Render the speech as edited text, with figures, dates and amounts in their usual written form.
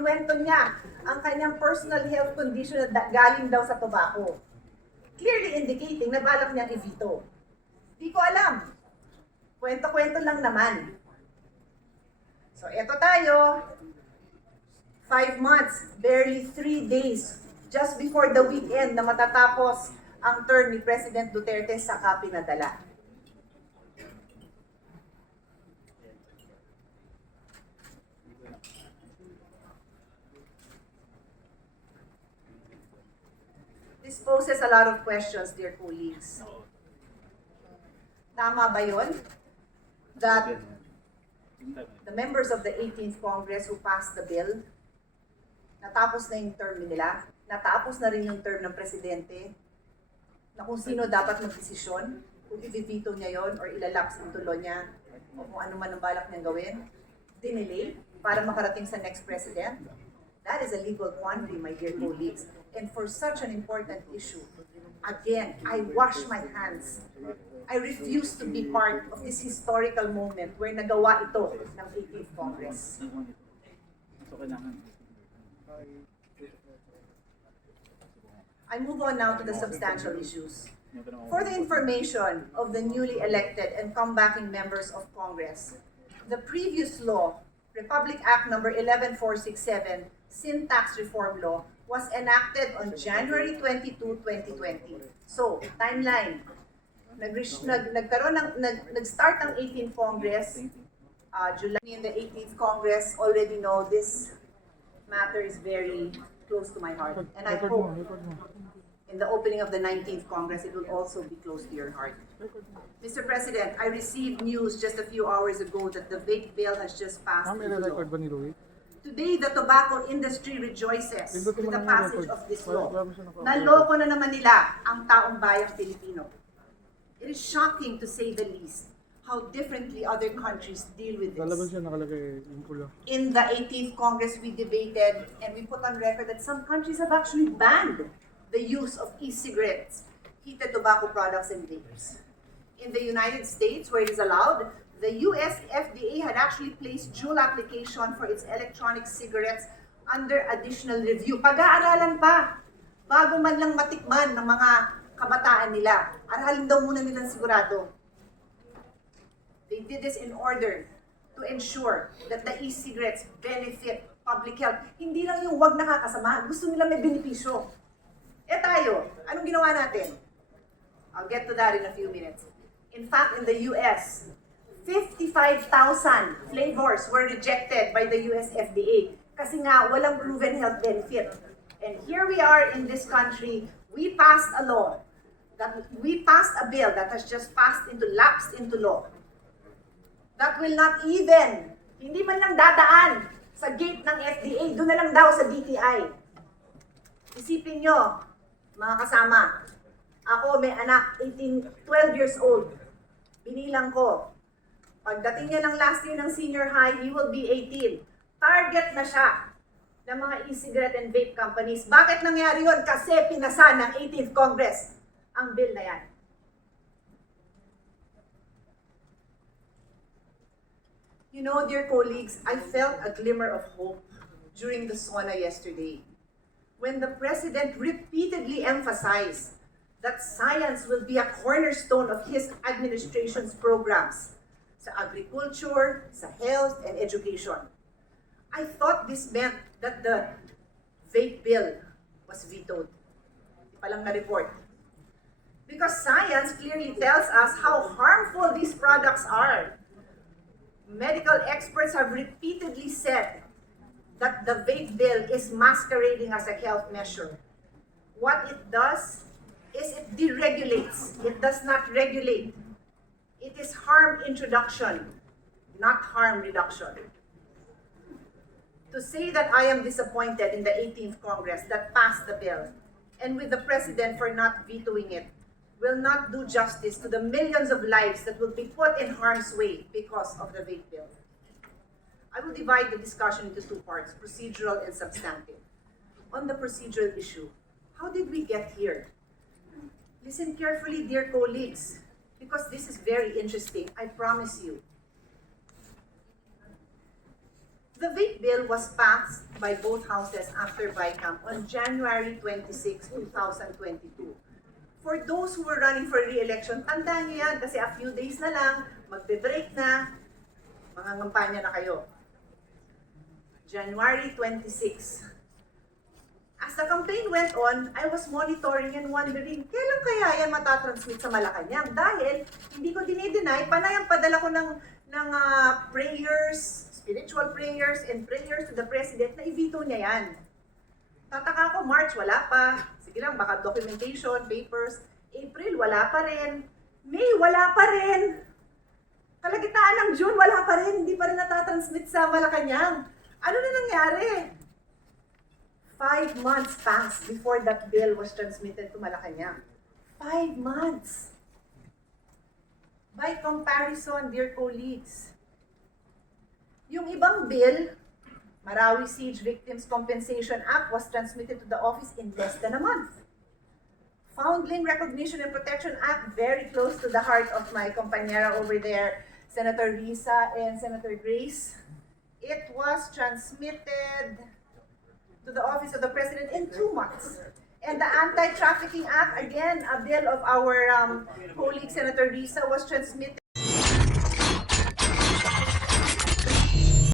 kinuwento niya ang kanyang personal health condition na galing daw sa tobacco. Clearly indicating na balak niyang i-veto. Di ko alam. Kwento-kwento lang naman. So, eto tayo. 5 months, barely 3 days, just before the weekend na matatapos ang term ni President Duterte sa pinadala. This poses a lot of questions, dear colleagues. Tama ba yun? That the members of the 18th Congress who passed the bill, natapos na yung term nila, natapos na rin yung term ng presidente, na kung sino dapat magdesisyon, kung i-veto niya yon or ilalaps into law niya, o kung ano man ang balak niyang gawin, dinelay para makarating sa next president. That is a legal quandary, my dear colleagues. And for such an important issue, again, I wash my hands. I refuse to be part of this historical moment where nagawa ito ng 18th Congress. I move on now to the substantial issues. For the information of the newly elected and comebacking members of Congress, the previous law, Republic Act number 11467, Sin Tax Reform Law, was enacted on January 22, 2020. So, timeline. Nag-start ang 18th Congress, July, in the 18th Congress, already know this matter is very close to my heart. And I hope in the opening of the 19th Congress, it will also be close to your heart. Mr. President, I received news just a few hours ago that the vape bill has just passed into law. Today, the tobacco industry rejoices with the passage of this law. Naloko na naman nila ang taong bayang Pilipino. It is shocking, to say the least, how differently other countries deal with this. In the 18th Congress, we debated and we put on record that some countries have actually banned the use of e-cigarettes, heated tobacco products, and vapes. In the United States, where it is allowed, the US FDA had actually placed dual application for its electronic cigarettes under additional review. Pag-aaralan pa, bago man lang matikman ng mga kabataan nila. Aralin daw muna nilang sigurado. They did this in order to ensure that the e-cigarettes benefit public health. Hindi lang yung wag nakakasama, gusto nila may benepisyo. Tayo, anong ginawa natin? I'll get to that in a few minutes. In fact, in the US, 55,000 flavors were rejected by the US FDA kasi nga walang proven health benefit. And here we are in this country, we passed a bill that has just lapsed into law that will not even, hindi man lang dadaan sa gate ng FDA, doon na lang daw sa DTI. Isipin nyo, mga kasama, ako may anak, 12 years old. Binilang ko. Pagdating niya ng last year ng senior high, he will be 18. Target na siya ng mga e-cigarette and vape companies. Bakit nangyari yun? Kasi pinasa ng 18th Congress ang bill na yan. You know, dear colleagues, I felt a glimmer of hope during the SONA yesterday when the President repeatedly emphasized that science will be a cornerstone of his administration's programs sa agriculture, sa health, and education. I thought this meant that the vape bill was vetoed. Di pa lang na-report. Because science clearly tells us how harmful these products are. Medical experts have repeatedly said that the vape bill is masquerading as a health measure. What it does is it deregulates. It does not regulate. It is harm introduction, not harm reduction. To say that I am disappointed in the 18th Congress that passed the bill, and with the President for not vetoing it, will not do justice to the millions of lives that will be put in harm's way because of the vape bill. I will divide the discussion into two parts, procedural and substantive. On the procedural issue, how did we get here? Listen carefully, dear colleagues, because this is very interesting, I promise you. The vape bill was passed by both houses after BICAM on January 26, 2022. For those who were running for re-election, tandaan niyo yan kasi a few days na lang, magbe-break na, mangangampanya na kayo. January 26. As the campaign went on, I was monitoring and wondering, kailan kaya yan matatransmit sa Malacanang? Dahil, hindi ko dinideny, panay ang padala ko ng prayers, spiritual prayers, and prayers to the President na i-veto niya yan. Tataka ako, March, wala pa. Sige lang, baka documentation, papers. April, wala pa rin. May, wala pa rin. Kalagitnaan ng June, wala pa rin. Hindi pa rin natatransmit sa Malacanang. Ano na nangyari? 5 months passed before that bill was transmitted to Malacanang. 5 months. By comparison, dear colleagues, yung ibang bill, Marawi Siege Victims Compensation Act, was transmitted to the office in less than a month. Foundling Recognition and Protection Act, very close to the heart of my compañera over there, Senator Risa and Senator Grace. It was transmitted to the office of the President in 2 months. And the Anti-Trafficking Act, again, a bill of our colleague Senator Risa, was transmitted